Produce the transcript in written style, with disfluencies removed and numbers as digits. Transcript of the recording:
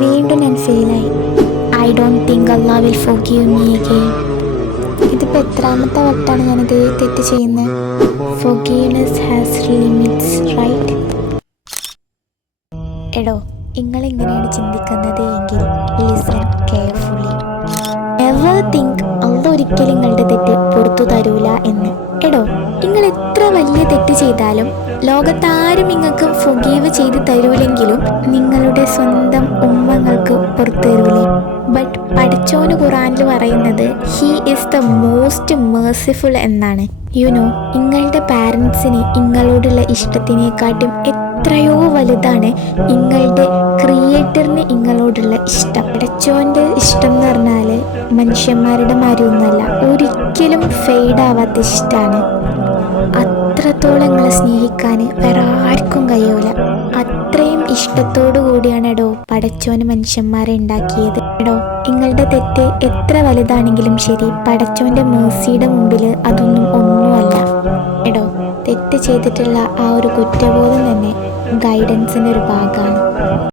വീണ്ടും ഞാൻ ഫെയിലായി. I don't think Allah will forgive me again. ഇതിപ്പോൾ എത്രാമത്തെ വട്ടാണ് ഞാനിത് തെറ്റ് ചെയ്യുന്നത്? Forgiveness has limits, right? എടോ, നിങ്ങളിങ്ങനെയാണ് ചിന്തിക്കുന്നത് എങ്കിൽ ലിസൺ കെയർഫുള്ളി. നെവർ തിങ്ക് അല്ല ഒരിക്കലും നിങ്ങളുടെ തെറ്റ് പുറത്തു തരൂല എന്ന്. എടോ, നിങ്ങൾ എത്ര വലിയ തെറ്റ് ചെയ്താലും ലോകത്താരും നിങ്ങൾക്ക് ഫൊഗീവ് ചെയ്ത് തരൂലെങ്കിലും നിങ്ങളുടെ സ്വന്തം ഉമ്മങ്ങൾക്ക് പുറത്തു തരൂലേ? ബട്ട് പഠിച്ചോന് ഖുറാനിൽ പറയുന്നത് he is the most merciful എന്നാണ്. യുനോ, നിങ്ങളുടെ പാരൻസിന് നിങ്ങളോടുള്ള ഇഷ്ടത്തിനെക്കാട്ടും എത്രയോ വലുതാണ് നിങ്ങളുടെ ക്രിയേറ്ററിന് നിങ്ങളോടുള്ള ഇഷ്ടം. പഠിച്ചോൻ്റെ ഇഷ്ടം എന്ന് പറഞ്ഞാൽ മനുഷ്യന്മാരുടെ മാതിരിയൊന്നുമല്ല, ഒരിക്കലും ഫെയ്ഡാവാത്ത ഇഷ്ടമാണ്. അത്രത്തോളം നിങ്ങളെ സ്നേഹിക്കാൻ വേറെ ആർക്കും കഴിയൂല. അത്രയും ഇഷ്ടത്തോടു കൂടിയാണ് എടോ പടച്ചോന് മനുഷ്യന്മാരെ ഉണ്ടാക്കിയത്. എടോ, നിങ്ങളുടെ തെറ്റ് എത്ര വലുതാണെങ്കിലും ശരി, പടച്ചോൻ്റെ മേഴ്സിയുടെ മുമ്പിൽ അതൊന്നും ഒന്നുമല്ല. എടോ, തെറ്റ് ചെയ്തിട്ടുള്ള ആ ഒരു കുറ്റബോധം തന്നെ ഗൈഡൻസിൻ്റെ ഒരു ഭാഗമാണ്.